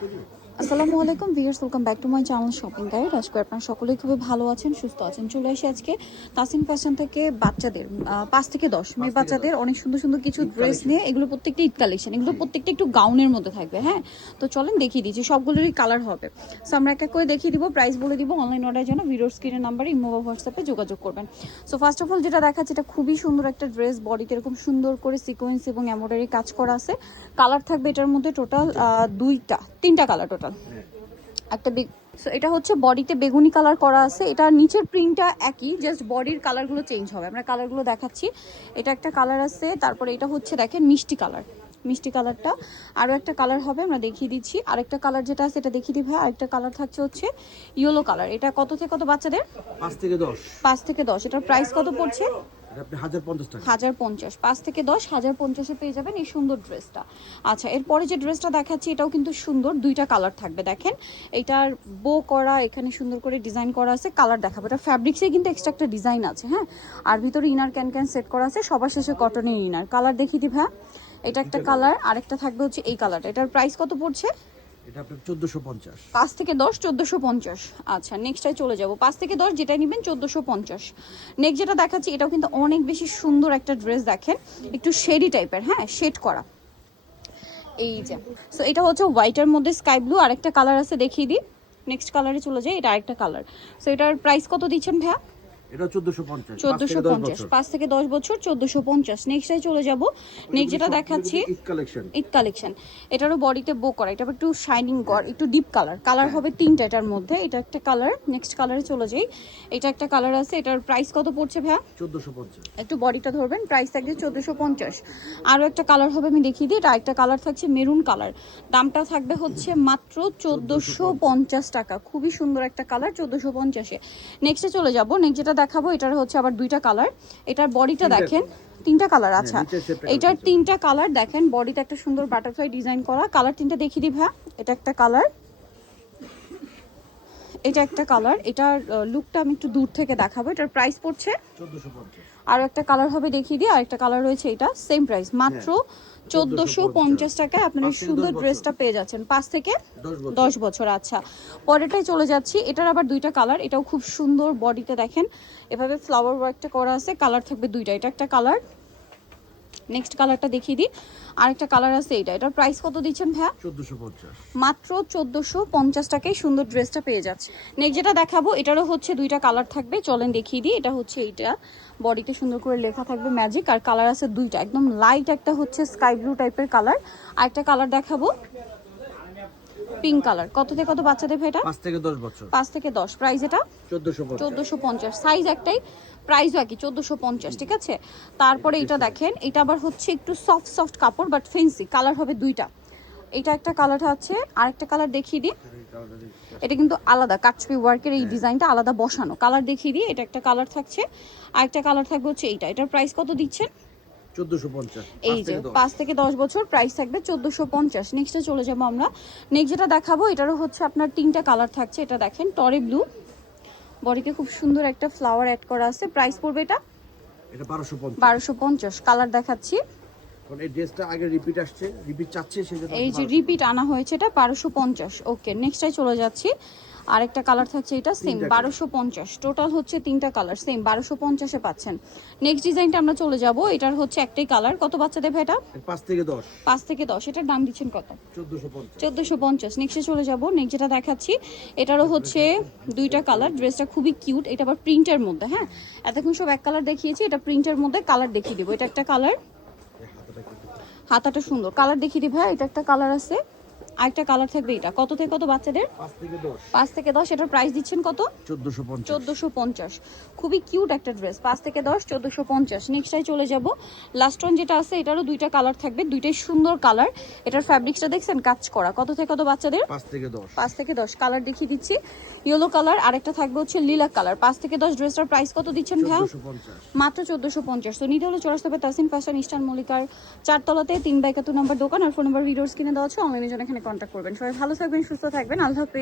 আসসালামু আলাইকুম viewers, welcome back to my channel shopping guide. আজকে আপনারা সকলেই খুবই ভালো আছেন, সুস্থ আছেন। চলে আসি আজকে তাসিন ফ্যাশন থেকে বাচ্চাদের 5 থেকে 10 মেয়ে বাচ্চাদের অনেক সুন্দর সুন্দর কিছু ড্রেস নিয়ে। এগুলো প্রত্যেকটা ঈদ কালেকশন, এগুলো প্রত্যেকটা একটু গাউনের মধ্যে থাকবে। হ্যাঁ, তো চলেন দেখিয়ে দিচ্ছি, সবগুলোরই কালার হবে। সো আমরা এক এক করে দেখিয়ে দিব, প্রাইস বলে দিব। অনলাইন অর্ডারের জন্য ভিডিওর স্ক্রিনের নাম্বারে ইমো বা হোয়াটসঅ্যাপে যোগাযোগ করবেন। সো ফার্স্ট অফ অল যেটা দেখাচ্ছে, এটা খুবই সুন্দর একটা ড্রেস, বডিতে এরকম সুন্দর করে সিকোয়েন্স এবং এমব্রয়ডারি কাজ করা আছে। কালার থাকবে এটার মধ্যে টোটাল তিনটা কালার টোটাল। একটা সো এটা হচ্ছে বডিতে বেগুনি কালার করা আছে। এটা নিচের প্রিন্টটা একই, জাস্ট বডির কালারগুলো চেঞ্জ হবে। আমরা কালারগুলো দেখাচ্ছি। এটা একটা কালার আছে, তারপরে এটা হচ্ছে দেখেন মিষ্টি কালার, মিষ্টি কালারটা। আরও একটা কালার হবে, আমরা দেখিয়ে দিচ্ছি। আরেকটা কালার যেটা আছে এটা দেখিয়ে দিই ভাই। আরেকটা কালার থাকছে হচ্ছে ইয়েলো কালার। এটা কত থেকে কত বাচ্চাদের? 5 থেকে 10। 5 থেকে 10। এটার প্রাইস কত পড়ছে? এটা আপনি 1050 টাকা। 1050। 5 থেকে 10 1050-এ পেয়ে যাবেন এই সুন্দর ড্রেসটা। আচ্ছা, এরপরে যে ড্রেসটা দেখাচ্ছি এটাও কিন্তু সুন্দর, দুইটা কালার থাকবে। দেখেন এটার বো করা, এখানে সুন্দর করে ডিজাইন করা আছে। কালার দেখাবো। এটা ফ্যাব্রিক্সে কিন্তু এক্সট্রা একটা ডিজাইন আছে। হ্যাঁ, আর ভিতরে ইনার ক্যান সেট করা আছে। সবার শেষে কটনের ইনার। কালার দেখিয়ে দিই ভাই। এটা একটা কালার, আরেকটা থাকবে হচ্ছে এই কালারটা। এটার প্রাইস কত পড়ছে? এটা আপনার 1450। 5 থেকে 10 1450। আচ্ছা, নেক্সটটাই চলে যাব। 5 থেকে 10 যেটাই নেবেন 1450। নেক্সট যেটা দেখাচ্ছি এটাও কিন্তু অনেক বেশি সুন্দর একটা ড্রেস। দেখেন একটু শেডি টাইপের, হ্যাঁ শেড করা। এই যে সো এটা হচ্ছে হোয়াইটের মধ্যে স্কাই ব্লু। আরেকটা কালার আছে, দেখিয়ে দিই। নেক্সট কালারে চলে যাই। এটা আরেকটা কালার। সো এটার প্রাইস কত দিচ্ছেন ভাইয়া? এটা 1450। 1450। 5 থেকে 10 বছর 1450। নেক্সটে চলে যাব। নেক্সট যেটা দেখাচ্ছি ঈদ কালেকশন। ঈদ কালেকশন। এটারও বডিতে বো করা, এটা একটু শাইনিং কর, একটু ডিপ কালার। কালার হবে তিনটা এটার মধ্যে। এটা একটা কালার। নেক্সট কালারে চলে যাই। এটা একটা কালার আছে। এটার প্রাইস কত পড়ছে ভাইয়া? 1450। একটু বডিটা ধরবেন, প্রাইস থাকবে 1450। আরও একটা কালার হবে, আমি দেখিয়ে দিই। এটা একটা কালার থাকছে মেরুন কালার। দামটা থাকবে হচ্ছে মাত্র 1450 টাকা। খুবই সুন্দর একটা কালার, 1450-এ। নেক্সটে চলে যাব। নেক্সট যেটা দেখাবো এটার হচ্ছে আবার দুইটা কালার। এটার বডিটা দেখেন, তিনটা কালার। আচ্ছা, এটার তিনটা কালার দেখেন। বডিতে একটা সুন্দর বাটারফ্লাই ডিজাইন করা। কালার তিনটা দেখিয়ে দিই ভাইয়া। এটা একটা কালার, এটা একটা কালার। এটার লুকটা আমি একটু দূর থেকে দেখাবো। এটার প্রাইস পড়ছে 1450। আর একটা কালার হবে, দেখিয়ে দিই। আর একটা কালার রয়েছে, এটা সেম প্রাইস, মাত্র 1450 টাকায় আপনারা সুন্দর ড্রেসটা পেয়ে যাচ্ছেন। 5 থেকে 10 বছর। আচ্ছা, পরেরটাই চলে যাচ্ছি। এটার আবার দুইটা কালার। এটাও খুব সুন্দর, বডিতে দেখেন এভাবে ফ্লাওয়ার ওয়ার্কটা করা আছে। কালার থাকবে দুইটা। এটা একটা কালার। নেক্সট কালারটা দেখিয়ে দিই। আরেকটা কালার আছে এটা। এটার প্রাইস কত দিচ্ছেন ভাইয়া? 1450। মাত্র 1450 টাকায় সুন্দর ড্রেসটা পেয়ে যাচ্ছে। নেক্সট যেটা দেখাবো এটারও হচ্ছে দুইটা কালার থাকবে, চলেন দেখিয়ে দিই। এটা হচ্ছে এইটা, বডিতে সুন্দর করে লেখা থাকবে ম্যাজিক। আর কালার আছে দুইটা, একদম লাইট একটা হচ্ছে স্কাই ব্লু টাইপের কালার। আর একটা কালার দেখাবো পিঙ্ক কালার। কত থেকে কত বাচ্চাদের ভাই এটা? 5 থেকে 10 বছর। 5 থেকে 10। প্রাইস এটা 1450। সাইজ একটাই, প্রাইসও একই 1450। ঠিক আছে, তারপরে এটা দেখেন। এটা আবার হচ্ছে একটু সফট সফট কাপড়, বাট ফেন্সি। কালার হবে দুইটা। এটা একটা কালার আছে, আরেকটা কালার দেখিয়ে দিই। এটা কিন্তু আলাদা, কাটছবি ওয়ার্কের এই ডিজাইনটা আলাদা বসানো। কালার দেখিয়ে দিই। এটা একটা কালার থাকছে, আরেকটা কালার থাকবে হচ্ছে এইটা। এটার প্রাইস কত দিচ্ছেন? 1450। এই যে 5 থেকে 10 বছর, প্রাইস থাকবে 1450। নেক্সটে চলে যাবো আমরা। নেক্সট যেটা দেখাবো এটারও হচ্ছে আপনার তিনটা কালার থাকছে। এটা দেখেন টরে ব্লু, বডিতে খুব সুন্দর একটা ফ্লাওয়ার অ্যাড করা আছে। প্রাইস পড়বে এটা? এটা 1250। 1250। কালার দেখাচ্ছি। কারণ এই ড্রেসটা আগে রিপিট আসছে, রিপিট চাচ্ছে সেজন্য এই যে রিপিট আনা হয়েছে, এটা 1250। ওকে, নেক্সটটাই চলে যাচ্ছি। আরেকটা কালার থাকছে, এটা সেম 1250। টোটাল হচ্ছে তিনটা কালার, সেম 1250-এ পাচ্ছেন। নেক্সট ডিজাইনটা আমরা চলে যাব। এটার হচ্ছে একটাই কালার। কত বাচ্চাদের ভাই এটা? 5 থেকে 10। 5 থেকে 10। এটার দাম দিচ্ছেন কত? 1450। 1450। নেক্সটে চলে যাব। নেক্সট যেটা দেখাচ্ছি এটারও হচ্ছে দুইটা কালার। ড্রেসটা খুবই কিউট। এটা আবার প্রিন্টের মধ্যে। হ্যাঁ, এতক্ষণ সব এক কালার দেখিয়েছি, এটা প্রিন্টের মধ্যে। কালার দেখিয়ে দিব। এটা একটা কালার, হাতাটা সুন্দর। কালার দেখিয়ে দিই ভাই। এটা একটা কালার আছে, আরেকটা কালার থাকবে এটা। কত থেকে কত বাচ্চাদের? 5 থেকে 10। 5 থেকে 10। এটার প্রাইস দিচ্ছেন কত? 1450। 1450। খুবই কিউট একটা ড্রেস। 5 থেকে 10 1450। নেক্সটটাই চলে যাব। লাস্ট ওয়ান যেটা আছে এটারও দুইটা কালার থাকবে, দুইটাই সুন্দর কালার। এটার ফ্যাব্রিক্সটা দেখছেন কাজ করা। কত থেকে কত বাচ্চাদের? 5 থেকে 10। 5 থেকে 10। কালার দেখিয়ে দিচ্ছি। ইয়েলো কালার, আরেকটা থাকবে হচ্ছে লিলাক কালার। 5 থেকে 10 ড্রেসটার প্রাইস কত দিচ্ছেন ভাই? 1450। মাত্র 1450। তো নিতে হলে চলে আসতে হবে তাসিন ফ্যাশন, ইস্টার্ন মল্লিকার 4 তলাতে 3/71 নম্বর দোকান। আর ফোন নাম্বার ভিডিওস কিনে দেওয়া আছে। অনলাইনে জন্য এখানে কন্ট্যাক্ট করবেন। সবাই ভালো থাকবেন, সুস্থ থাকবেন। আল্লাহ হাফেজ।